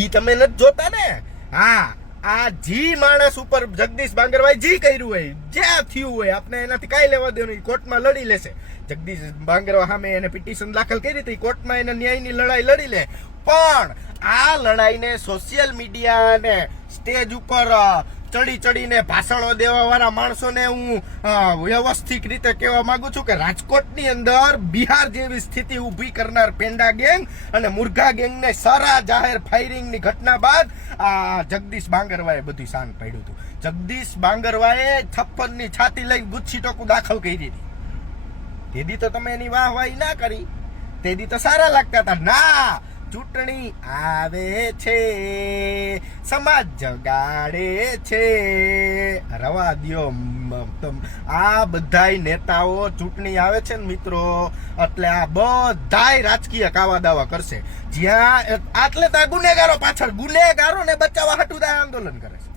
ઈ તમે નથી જોતા ને. હા, આ જી માણસ ઉપર જગદીશ બાંગરવાએ જી કર્યું હોય, જ્યાં થયું હોય, આપણે એનાથી કાંઈ લેવા દેવાનું. કોર્ટમાં લડી લેશે. જગદીશ બાંગરવા સામે એને પિટિશન દાખલ કરી હતી, કોર્ટમાં એને ન્યાયની લડાઈ લડી લે. પણ આ લડાઈને સોશિયલ મીડિયા ને સ્ટેજ ઉપર ચડી ચડીને ભાષણો દેવા વાળા માણસોને હું વ્યવસ્થિત રીતે કહેવા માંગુ છું કે રાજકોટની અંદર બિહાર જેવી સ્થિતિ ઊભી કરનાર પેંડા ગેંગ અને મુર્ગા ગેંગને સરા જાહેર ફાયરિંગની ઘટના બાદ આ જગદીશ બાંગરવાએ બધું શાન પાડ્યું હતું. જગદીશ બાંગરવાએ 56ની છાતી લઈને ગુચ્છી ટોકું દાખલ કરી દીધી. તેદી તો તમે એની વાહવાહી ના કરી, તેદી તો સારા લાગતા હતા. ના, ચૂંટણી આવે છે, સમાજ જગાડે છે, રવા દ્યો. આ બધાય નેતાઓ ચૂંટણી આવે છે ને મિત્રો, એટલે આ બધાય રાજકીય કાવા દાવા કરશે. જ્યાં આટલે ત્યાં ગુનેગારો પાછળ ગુનેગારો ને બચાવવા હાટું આંદોલન કરે છે.